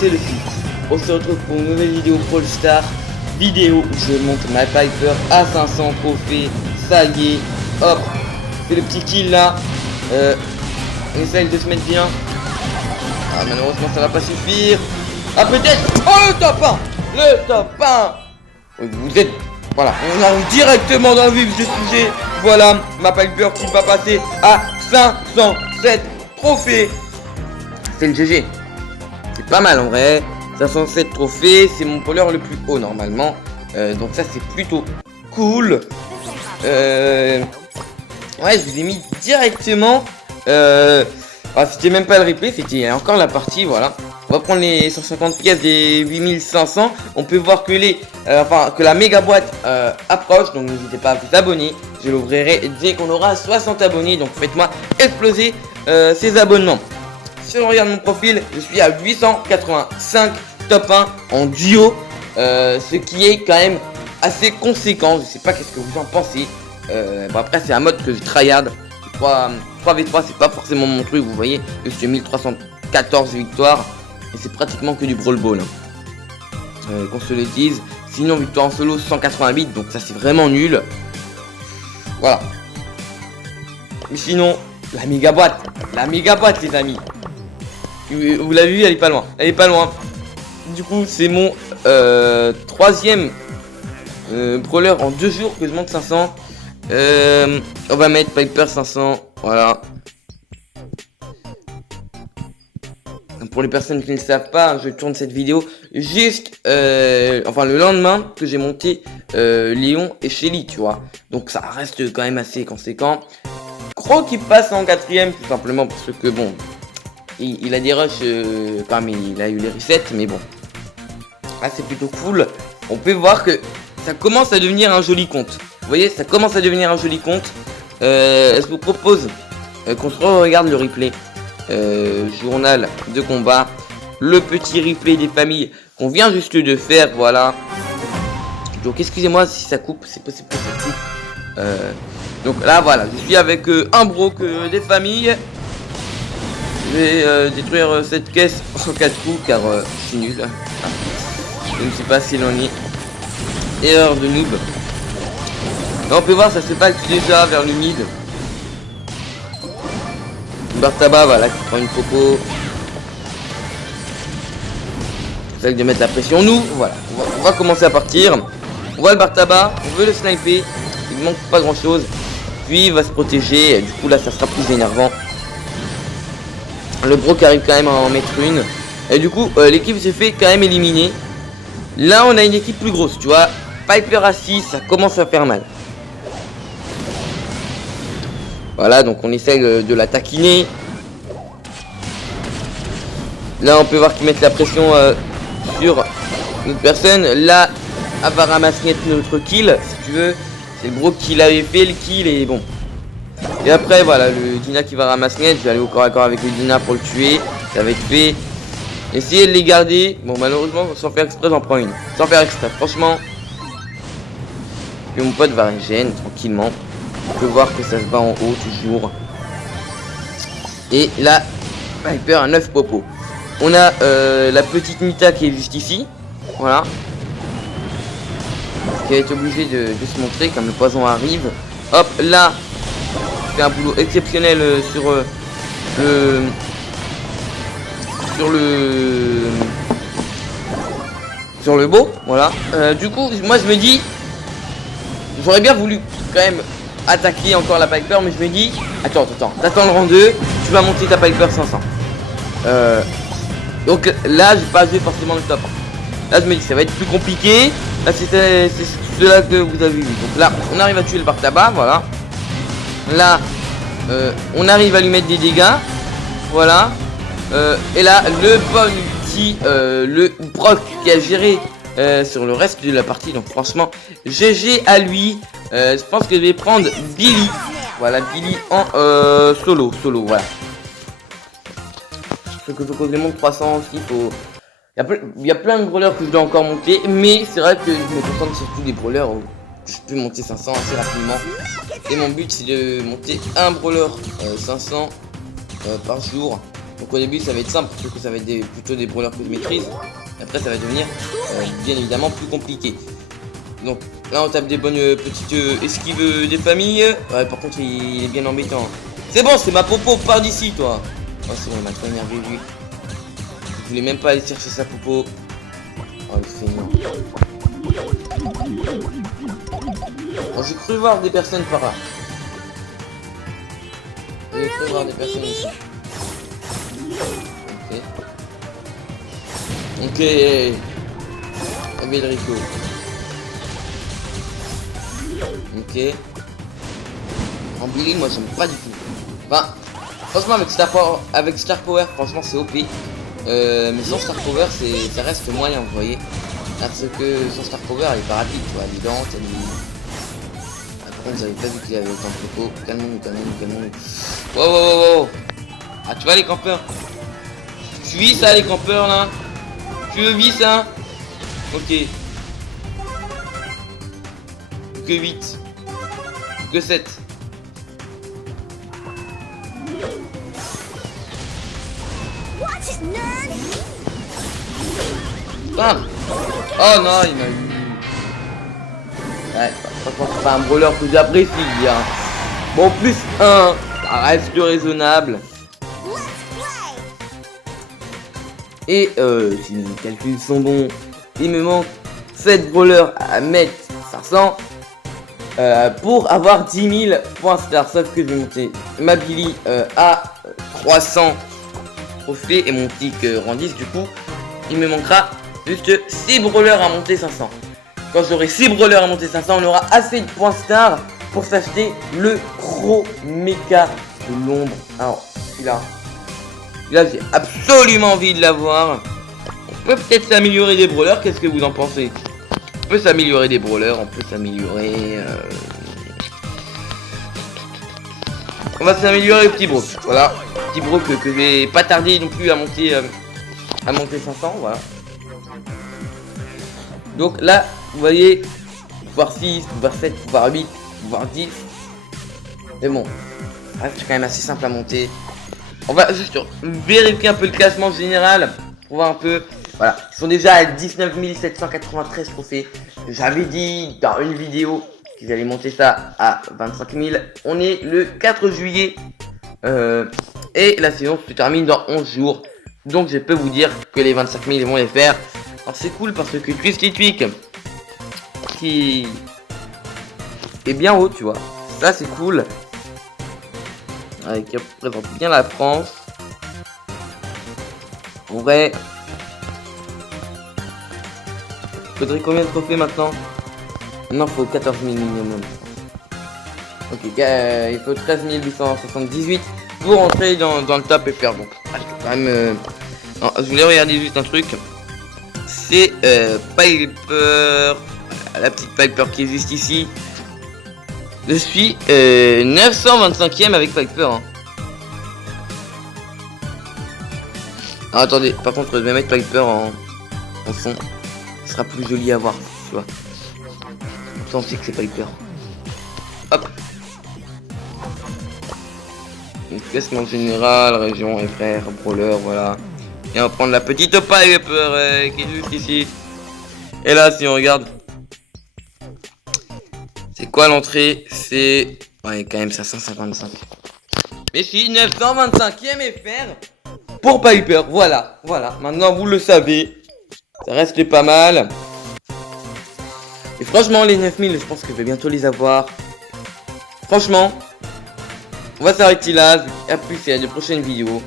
c'est le fit. On se retrouve pour une nouvelle vidéo Brawl Star. Vidéo où je monte ma Piper à 500 trophées. Ça y est, hop, c'est le petit kill là. On essaye de se mettre bien. Ah, malheureusement ça va pas suffire. Ah, peut-être. Oh, le top 1. Le top 1. Vous êtes... Voilà, on arrive directement dans le vif du sujet. Voilà, ma Piper qui va passer à 507 trophées. C'est le GG. C'est pas mal en vrai. 507 trophées, c'est mon brawler le plus haut normalement. Donc ça c'est plutôt cool. Ouais, je vous ai mis directement. C'était même pas le replay, c'était encore la partie, voilà. On va prendre les 150 pièces des 8500. On peut voir que que la méga boîte approche. Donc n'hésitez pas à vous abonner. Je l'ouvrirai dès qu'on aura 60 abonnés. Donc faites-moi exploser ces abonnements. Si on regarde mon profil, je suis à 885 top 1 en duo. Ce qui est quand même assez conséquent. Je sais pas qu'est-ce que vous en pensez. Bon, après c'est un mode que je tryhard. 3v3 c'est pas forcément mon truc. Vous voyez, je suis 1314 victoires. Et c'est pratiquement que du Brawl Ball. Qu'on se le dise. Sinon, victoire en solo 188. Donc ça c'est vraiment nul. Voilà. Mais sinon, la méga boîte. La méga boîte les amis. Vous l'avez vu, elle est pas loin. Elle est pas loin. Du coup, c'est mon troisième brawler en 2 jours que je monte 500. On va mettre Piper 500. Voilà. Pour les personnes qui ne le savent pas, je tourne cette vidéo juste le lendemain que j'ai monté Léon et Shelly, tu vois. Donc ça reste quand même assez conséquent. Croc qui passe en 4ème tout simplement parce que bon, il a des rushs quand même, il a eu les resets, mais bon. Là c'est plutôt cool. On peut voir que ça commence à devenir un joli compte. Vous voyez, ça commence à devenir un joli compte. Je vous propose qu'on se regarde le replay. Journal de combat, le petit replay des familles qu'on vient juste de faire, voilà. Donc excusez-moi si ça coupe, c'est possible que ça coupe. Donc là voilà, je suis avec un broc des familles. Je vais détruire cette caisse en 4 coups car je suis nul. Je ne sais pas si l'on est. Erreur de noob. Là, on peut voir ça se passe déjà vers le mid. Bartaba, voilà, qui prend une coco. Essaye de mettre la pression. Nous, voilà, on va commencer à partir. On voit le Bartaba, on veut le sniper. Il ne manque pas grand chose. Puis il va se protéger. Du coup, là, ça sera plus énervant. Le Brock arrive quand même à en mettre une. Et du coup, l'équipe s'est fait quand même éliminer. Là, on a une équipe plus grosse, tu vois. Piper à 6, ça commence à faire mal. Voilà, donc on essaye de la taquiner. Là, on peut voir qu'ils mettent la pression sur notre personne. Là, elle va ramasser notre kill, si tu veux. C'est le Brock qui l'avait fait, le kill, et bon. Et après, voilà, le Dina qui va ramasser. Je vais aller au corps à corps avec le Dina pour le tuer. Ça va être fait. Essayez de les garder. Bon, malheureusement, sans faire exprès, j'en prends une. Sans faire exprès, franchement. Et mon pote va régénérer tranquillement. On peut voir que ça se bat en haut toujours. Et là, Piper a 9 popos. On a la petite Nita qui est juste ici. Voilà. Qui va être obligée de se montrer quand le poison arrive. Hop, là, c'est un boulot exceptionnel sur le beau. Voilà. Du coup, moi je me dis, j'aurais bien voulu quand même attaquer encore la Piper, mais je me dis attends, t'attends le rang 2, tu vas monter ta Piper 500. Donc là j'ai pas joué forcément le top 1. Là je me dis ça va être plus compliqué. Là c'est cela que vous avez vu. Donc là on arrive à tuer le Bartaba, voilà. Là on arrive à lui mettre des dégâts. Voilà. Et là le bon petit le Brock qui a géré sur le reste de la partie. Donc franchement GG à lui. Je pense que je vais prendre Billy. Voilà, Billy en solo, voilà. Je que je monte 300 aussi. Il y a plein de brawlers que je dois encore monter. Mais c'est vrai que je me concentre surtout des brawlers où je peux monter 500 assez rapidement. Et mon but c'est de monter un brawler 500 par jour. Donc au début ça va être simple, parce que ça va être plutôt des brawlers que je maîtrise. Après ça va devenir bien évidemment plus compliqué. Donc là on tape des bonnes petites esquives des familles. Ouais, par contre il est bien embêtant. C'est bon, c'est ma popo, pars d'ici toi. Oh c'est bon, il m'a trop énervé lui. Je voulais même pas aller chercher sa popo. Oh le feignant. Oh, j'ai cru voir des personnes par là. J'ai cru voir des personnes ici. Ok. Ok. Avec Rico. Ok. En Billy, moi j'aime pas du tout. Enfin, franchement avec Star Power, franchement c'est OP. Mais sans Star Power, ça reste moyen, vous voyez. Parce que sans Star Power, elle est pas rapide, tu vois. Elle est lente, elle est... Après, vous avez pas vu qu'il avait autant de propos. Calmons-nous, calmons-nous, calmons-nous. Wow, wow, wow, wow. Ah, tu vois les campeurs. Tu vis ça, les campeurs, là? Tu le vis ça? Ok. Que 8. Que 7. Bam. Oh non, il m'a eu. Ouais, franchement, c'est pas un brawler que j'apprécie, hein. Bon, plus 1, ça reste raisonnable. Et si mes calculs sont bons, il me manque 7 brawlers à mettre 500 pour avoir 10 000 points star. Sauf que je vais monter ma Billy à 300 trophées et mon tic Randis. Du coup, il me manquera juste 6 brawlers à monter 500. Quand j'aurai 6 brawlers à monter 500, on aura assez de points star pour s'acheter le gros méca de l'ombre. Alors, celui-là, j'ai absolument envie de l'avoir. On peut peut-être s'améliorer des brawlers, qu'est-ce que vous en pensez? On peut s'améliorer des brawlers, on peut s'améliorer... On va s'améliorer le petit bro. Voilà, petit bro que je vais pas tarder non plus à monter 500, voilà. Donc là, vous voyez, pouvoir 6, pouvoir 7, pouvoir 8, pouvoir 10. Mais bon, c'est quand même assez simple à monter. On va juste vérifier un peu le classement général. On va un peu... Voilà, ils sont déjà à 19 793 trophées. J'avais dit dans une vidéo qu'ils allaient monter ça à 25 000. On est le 4 juillet. Et la saison se termine dans 11 jours. Donc je peux vous dire que les 25 000 ils vont les faire. Alors c'est cool parce que Twisty Tweak qui est bien haut, tu vois. Ça c'est cool. Qui représente bien la France. En vrai, faudrait combien de trophées maintenant? Non, faut 14 000 minimum. Ok, il faut 13 878 pour entrer dans le top et faire bon. Allez, quand même. Non, je voulais regarder juste un truc. C'est Piper, la petite Piper qui est juste ici. Je suis 925ème avec Piper. Hein. Ah, attendez, par contre, je vais mettre Piper en fond. Ce sera plus joli à voir, tu vois. On sait que c'est Piper. Hop. Classement général, région, FR, brawler, voilà. Et on va prendre la petite Piper qui est juste ici. Et là, si on regarde, c'est quoi l'entrée? C'est... Ouais, quand même 555. Mais si, 925ème FR pour Piper. Voilà, voilà. Maintenant, vous le savez. Ça reste pas mal. Et franchement, les 9000, je pense que je vais bientôt les avoir. Franchement, on va s'arrêter là. A plus et à de prochaines vidéos.